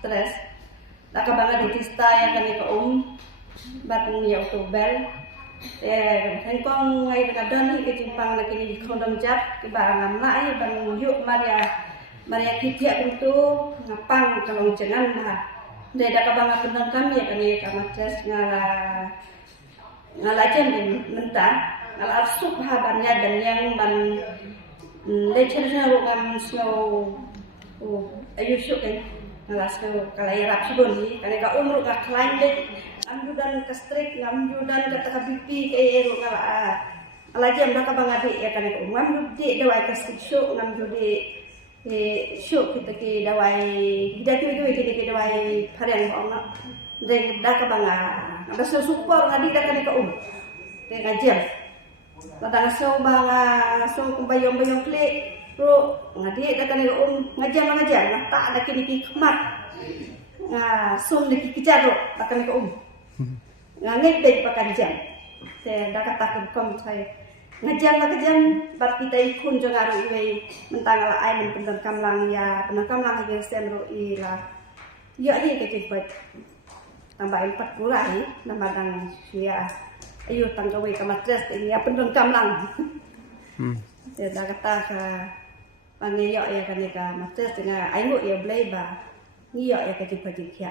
stres. Naka banget di tista ya kami ka bat ni Oktober. Kong ngay kadon hi kejimpang na kini kondom jap ke barang lai bang yuk Maria kitia itu ngapang kalong jengan mah. Dari dak bang pendon kami ya kami kamatres ngala jem mentah ngala asup habannya dan yang ban lecen ru ngam snow ayu syuk kan ngala snow kalai rap subon ni kali ka umur ka klain dek amjudan ke strik amjudan ke taka pipi ke ero ngala jem dak bang ade ya kali ka umam di dawai ke strik syuk ngamjudi syuk kita ke dawai hidat itu ke dawai parian bang nak dek dak bang ada super ngadi dak kali ka dek ngajar ladang so bang so kumbayong klik ro ngadi dak kali ngajar nah tak ada kini kemat sum nek kijar ro dak kali ka ngangit dek pakan jam te dak kata kom saya ngajar lah kejam bat kita ikun jo ngaru iwe mentang ala ai men pendam kamlang ya pendam kamlang ge semro ila ya hi ke cepat tambah 4 bulan nambah dang ya ayo tanggawe kamatres ini ya pendam kamlang te dak kata ka pangeyo ya kan ka matres dengan ai ngut ya blai ba ni ya ke cepat ya